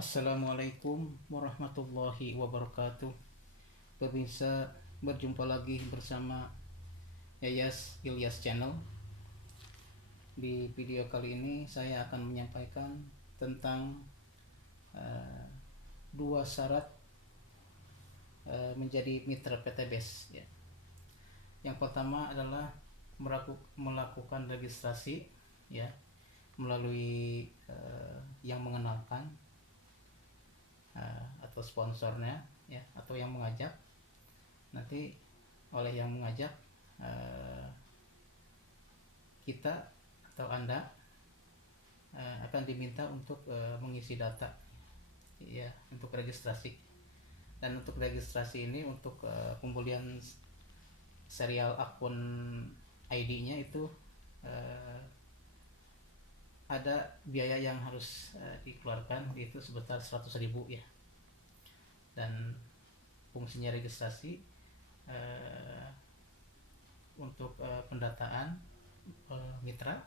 Assalamualaikum warahmatullahi wabarakatuh. Pemirsa, berjumpa lagi bersama Yayas Ilyas Channel. Di video kali ini saya akan menyampaikan tentang uh, dua syarat menjadi mitra PTBS ya. Yang pertama adalah melakukan registrasi ya melalui yang mengenalkan atau sponsornya ya, atau yang mengajak. Nanti oleh yang mengajak kita atau Anda akan diminta untuk mengisi data ya untuk registrasi. Dan untuk registrasi ini untuk pembelian serial akun ID-nya itu ada biaya yang harus dikeluarkan, yaitu sebesar 100.000 ya. Dan fungsinya registrasi untuk pendataan mitra,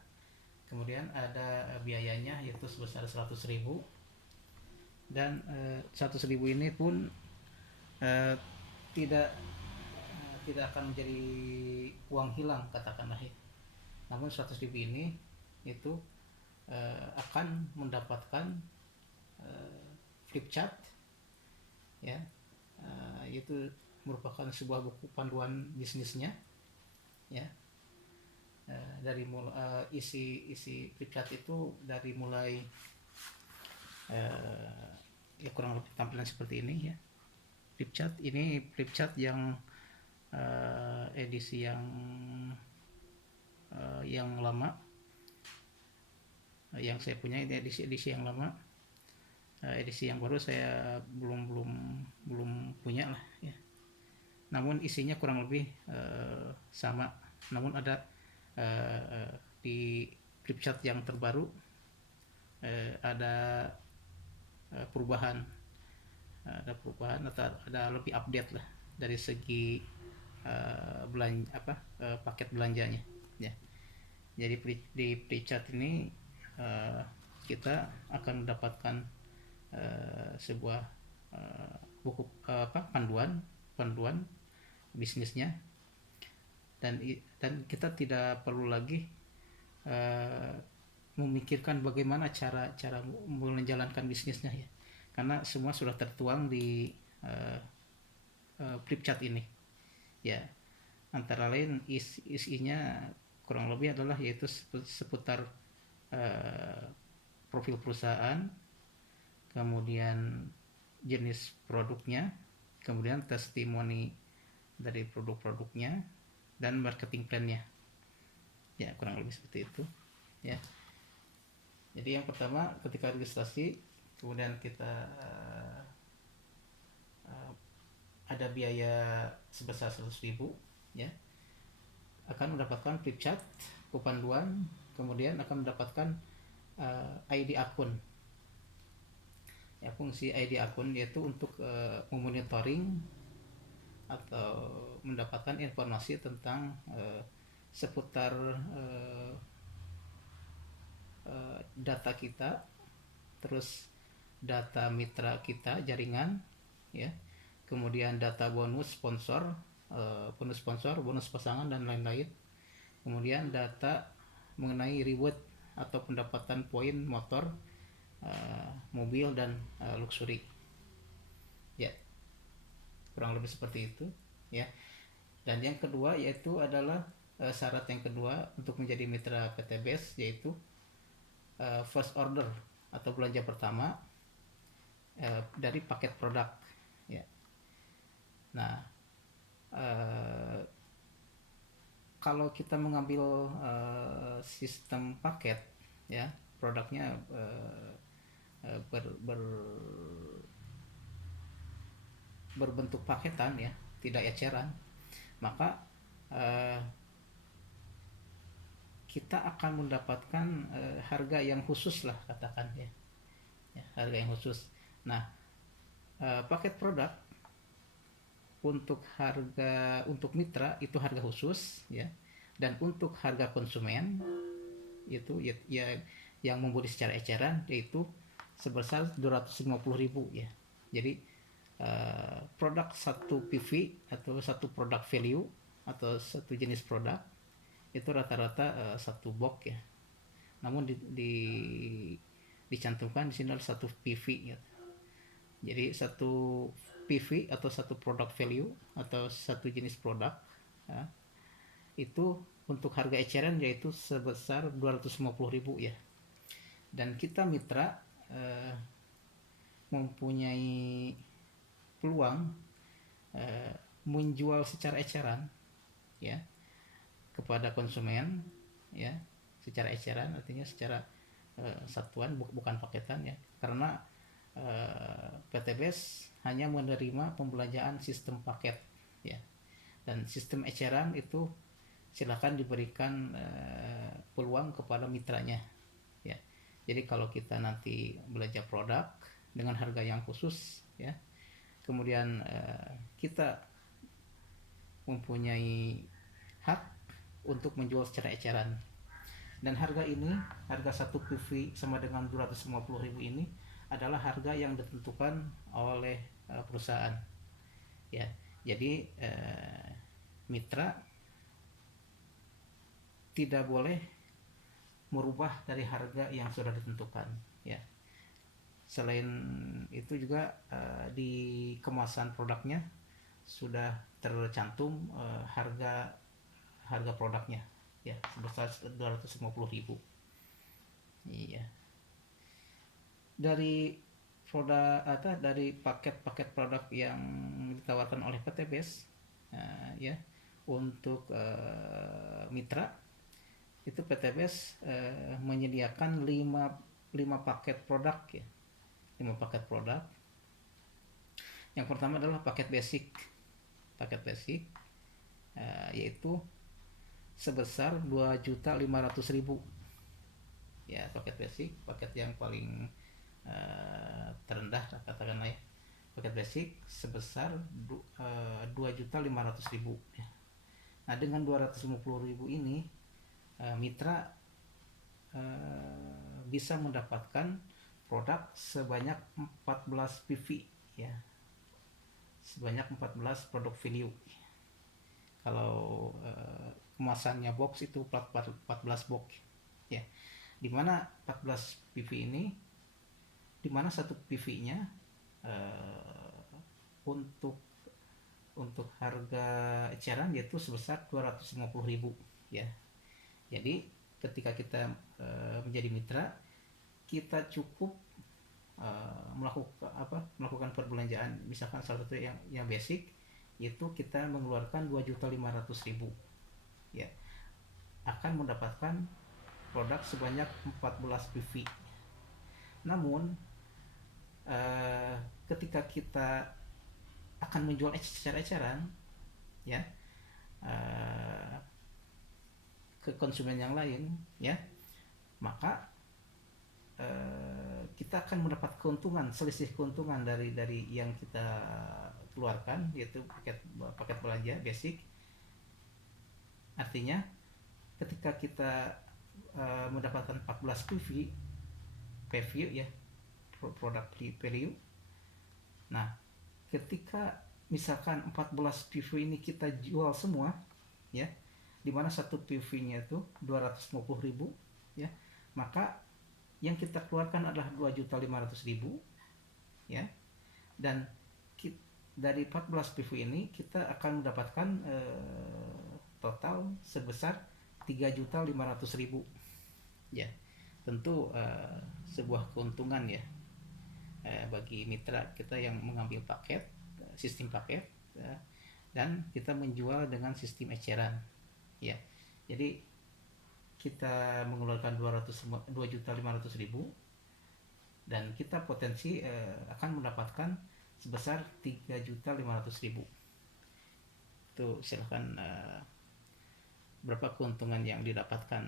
kemudian ada biayanya yaitu sebesar 100.000. Dan 100.000 ini pun tidak akan menjadi uang hilang katakanlah ya. Namun 100.000 ini itu akan mendapatkan flip chart ya, itu merupakan sebuah buku panduan bisnisnya ya. Dari isi flip chart itu dari mulai ya kurang lebih tampilan seperti ini ya. Flip chart yang edisi yang lama, yang saya punya ini edisi yang lama. Edisi yang baru saya belum punya lah ya. Namun isinya kurang lebih sama. Namun ada di flip chart yang terbaru ada perubahan atau ada lebih update lah dari segi paket belanjanya ya. Jadi di flip chart ini kita akan mendapatkan sebuah buku panduan bisnisnya, dan kita tidak perlu lagi memikirkan bagaimana cara menjalankan bisnisnya ya, karena semua sudah tertuang di flip chart ini ya. Antara lain isinya kurang lebih adalah yaitu seputar profil perusahaan, kemudian jenis produknya, kemudian testimoni dari produk-produknya, dan marketing plan-nya ya, kurang lebih seperti itu ya. Jadi yang pertama ketika registrasi, kemudian kita ada biaya sebesar 100.000 ya, akan mendapatkan flip chart, panduan, kemudian akan mendapatkan ID akun ya. Fungsi ID akun yaitu untuk memonitoring atau mendapatkan informasi tentang seputar data kita, terus data mitra kita, jaringan ya, kemudian data bonus sponsor, bonus pasangan dan lain-lain, kemudian data mengenai reward atau pendapatan poin motor, mobil, dan luxury ya, kurang lebih seperti itu ya. Dan yang kedua yaitu adalah syarat yang kedua untuk menjadi mitra PTBS, yaitu first order atau belanja pertama dari paket produk ya. Nah, kalau kita mengambil sistem paket ya, produknya berbentuk paketan ya, tidak eceran, maka kita akan mendapatkan harga yang khusus lah katakan ya, harga yang khusus. Nah, paket produk untuk mitra itu harga khusus ya, dan untuk harga konsumen itu ya yang membeli secara eceran yaitu sebesar 250.000 ya. Jadi produk satu PV atau satu produk value atau satu jenis produk itu rata-rata satu box ya. Namun dicantumkan di sini adalah satu PV ya. Jadi satu PV atau satu produk value atau satu jenis produk ya, itu untuk harga eceran yaitu sebesar 250.000 ya. Dan kita mitra mempunyai peluang menjual secara eceran ya kepada konsumen ya, secara eceran artinya secara satuan bukan paketan ya, karena PTBS hanya menerima pembelanjaan sistem paket ya, dan sistem eceran itu silakan diberikan peluang kepada mitranya ya. Jadi kalau kita nanti belanja produk dengan harga yang khusus ya, kemudian kita mempunyai hak untuk menjual secara eceran, dan harga ini, harga satu PV sama dengan 250.000 ini adalah harga yang ditentukan oleh perusahaan ya. Jadi mitra tidak boleh merubah dari harga yang sudah ditentukan ya. Selain itu juga di kemasan produknya sudah tercantum harga produknya ya sebesar 250.000. Iya. Dari paket-paket produk yang ditawarkan oleh PTBS ya untuk mitra itu PTBS menyediakan 5 paket produk ya. 5 paket produk. Yang pertama adalah paket basic. Paket basic yaitu sebesar 2.500.000 ya, paket basic, paket yang paling terendah katakanlah ya. Paket basic sebesar 2.500.000 ya. Nah, dengan 250.000 ini mitra bisa mendapatkan produk sebanyak 14 PV ya. Sebanyak 14 produk value. Kalau kemasannya box itu 14 box ya. Dimana 14 PV ini, dimana satu PV-nya untuk harga eceran yaitu sebesar 250.000 ya. Jadi ketika kita menjadi mitra, kita cukup melakukan perbelanjaan, misalkan salah satu yang basic yaitu kita mengeluarkan 2.500.000 ya, akan mendapatkan produk sebanyak 14 PV. Namun ketika kita akan menjual secara eceran ya ke konsumen yang lain ya, maka kita akan mendapat keuntungan, selisih keuntungan dari yang kita keluarkan, yaitu paket belanja basic. Artinya ketika kita mendapatkan 14 PV ya, produk value. Nah, ketika misalkan 14 PV ini kita jual semua ya, dimana satu PV-nya itu 250.000 ya, maka yang kita keluarkan adalah 2.500.000 ya, dan dari 14 PV ini kita akan mendapatkan total sebesar 3.500.000 ya. Tentu sebuah keuntungan ya bagi mitra kita yang mengambil paket, sistem paket dan kita menjual dengan sistem eceran ya. Jadi kita mengeluarkan 2.500.000 dan kita potensi akan mendapatkan sebesar 3.500.000. Itu silahkan berapa keuntungan yang didapatkan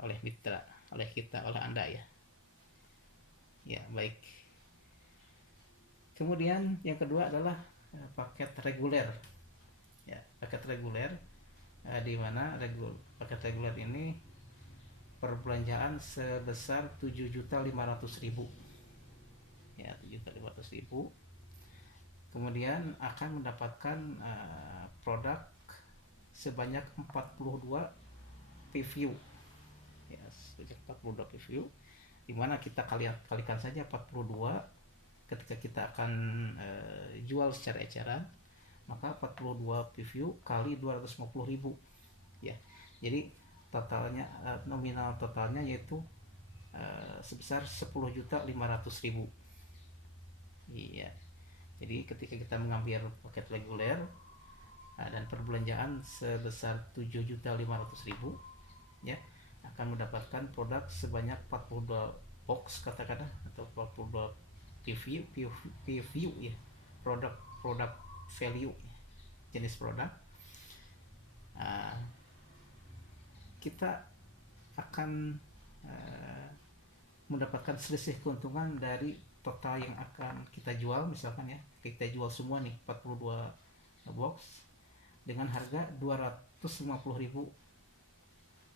oleh mitra, oleh kita, oleh Anda ya. Ya, baik. Kemudian yang kedua adalah paket reguler. Ya, paket reguler di mana paket reguler ini perbelanjaan sebesar 7.500.000 10.500.000. Kemudian akan mendapatkan produk sebanyak 42 preview, ya, sebanyak 42 preview, dimana kita kalikan saja 42 ketika kita akan jual secara eceran, maka 42 preview kali 250.000, ya. Jadi totalnya, nominal totalnya yaitu sebesar 10.500.000. Iya. Jadi ketika kita mengambil paket reguler dan perbelanjaan sebesar 7.500.000, ya, akan mendapatkan produk sebanyak 42 box katakanlah, atau 42 preview ya, produk value, jenis produk. Kita akan mendapatkan selisih keuntungan dari total yang akan kita jual. Misalkan ya, kita jual semua nih 42 box dengan harga 250.000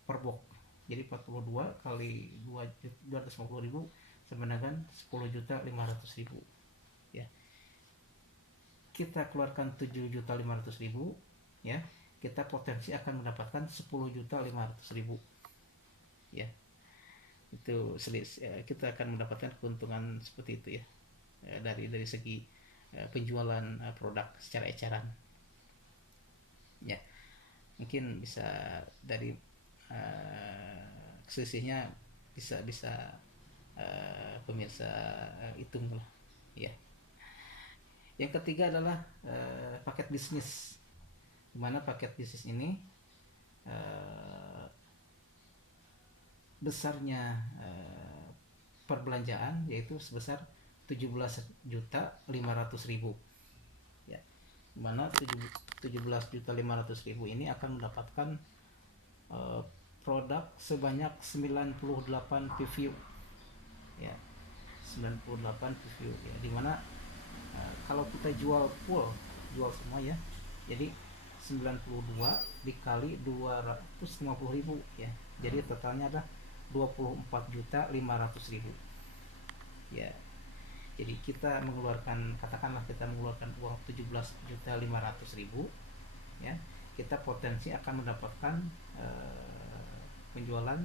per box. Jadi 42 kali 250.000 sama dengan 10.500.000, ya. Kita keluarkan 7.500.000, ya, kita potensi akan mendapatkan 10.500.000, ya. Itu kita akan mendapatkan keuntungan seperti itu, ya, dari segi penjualan produk secara eceran, ya. Mungkin bisa dari selisihnya bisa pemirsa hitung lah, ya. Yang ketiga adalah paket bisnis, dimana paket bisnis ini besarnya perbelanjaan yaitu sebesar 17.500.000, ya, dimana 17.500.000 ini akan mendapatkan produk sebanyak 98 preview, ya, 98 preview, ya, dimana kalau kita jual semua, ya, jadi 92 dikali 250.000, ya, jadi totalnya adalah 24.500.000, ya. Jadi kita mengeluarkan, katakanlah kita mengeluarkan uang 17.500.000, ya, kita potensi akan mendapatkan penjualan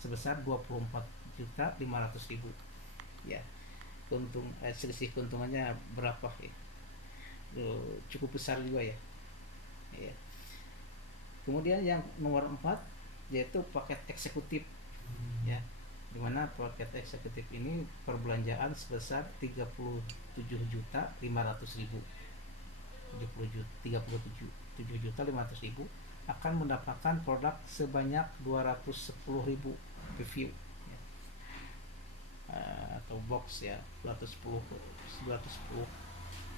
sebesar 24.500.000, ya. Selisih keuntungannya berapa, ya? Cukup besar juga, ya. Ya. Kemudian yang nomor 4 yaitu paket eksekutif, ya, dimana paket eksekutif ini perbelanjaan sebesar 37.500.000, 37.500.000 akan mendapatkan produk sebanyak 210.000 review, ya, atau box, ya, 210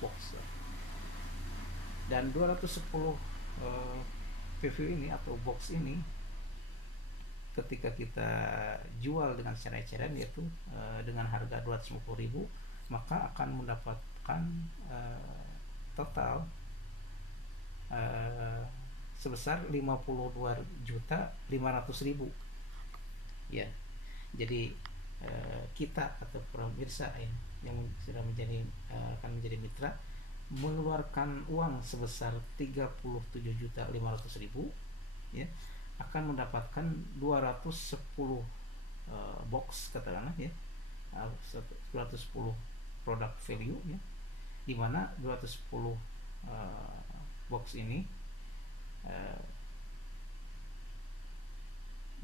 box, ya. Dan 210 review ini atau box ini ketika kita jual dengan secara eceran, yaitu dengan harga 250.000, maka akan mendapatkan total sebesar 52.500.000, ya. Jadi kita atau pemirsa, ya, yang sudah akan menjadi mitra mengeluarkan uang sebesar 37.500.000, ya, akan mendapatkan 210 box katakanlah, ya, 210 produk value, ya, dimana 210 box ini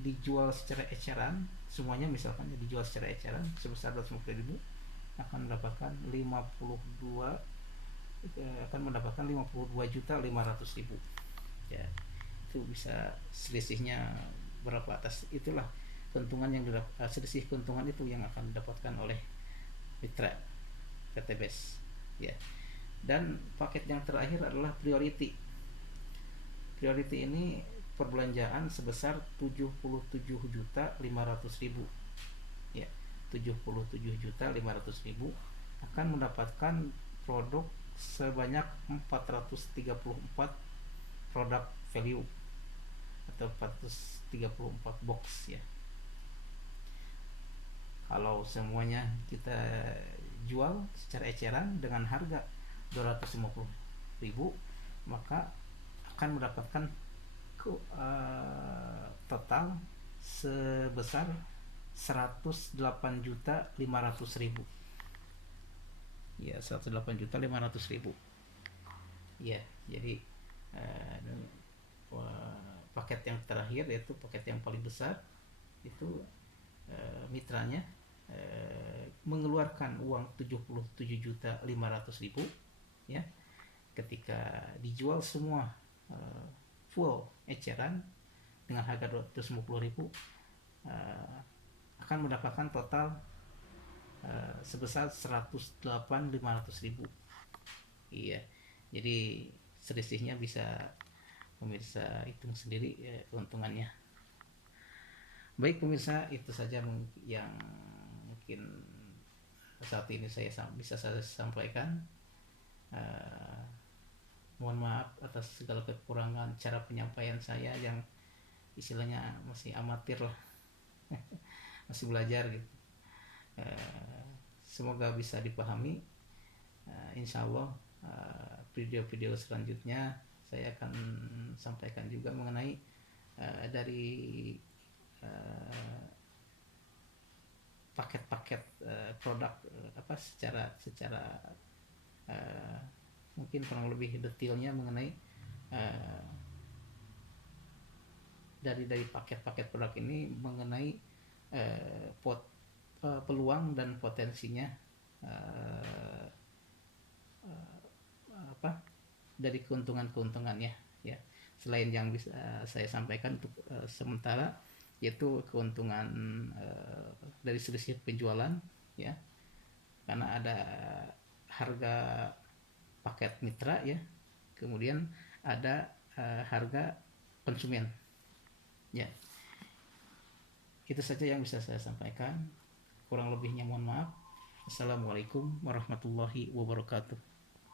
dijual secara eceran semuanya, misalkan dijual secara eceran sebesar 250.000, akan mendapatkan 52.500.000, ya. Itu bisa selisihnya berapa, atas itulah keuntungan yang selisih keuntungan itu yang akan didapatkan oleh mitra PTBS, ya. Dan paket yang terakhir adalah priority. Priority ini perbelanjaan sebesar 77.500.000, ya, 77.500.000 akan mendapatkan produk sebanyak 434 produk value atau 434 box, ya. Kalau semuanya kita menjual secara eceran dengan harga 250.000, maka akan mendapatkan total sebesar 108.500.000. Ya, 108.500.000. Ya, jadi paket yang terakhir, yaitu paket yang paling besar, itu mitranya mengeluarkan uang 77.500.000 ya, ketika dijual semua full eceran dengan harga 250.000, akan mendapatkan total sebesar 108.500.000. Iya, jadi selisihnya bisa pemirsa hitung sendiri keuntungannya. Baik pemirsa, itu saja yang mungkin saat ini bisa saya sampaikan. Mohon maaf atas segala kekurangan cara penyampaian saya yang istilahnya masih amatir lah, masih belajar gitu. Semoga bisa dipahami. Insya Allah video-video selanjutnya saya akan sampaikan juga mengenai dari paket-paket produk secara mungkin kurang lebih detailnya mengenai dari paket-paket produk ini, mengenai peluang dan potensinya dari keuntungannya ya. Selain yang bisa saya sampaikan untuk sementara, yaitu keuntungan dari selisih penjualan ya, karena ada harga paket mitra ya, kemudian ada harga konsumen ya. Itu saja yang bisa saya sampaikan, kurang lebihnya mohon maaf. Assalamualaikum warahmatullahi wabarakatuh.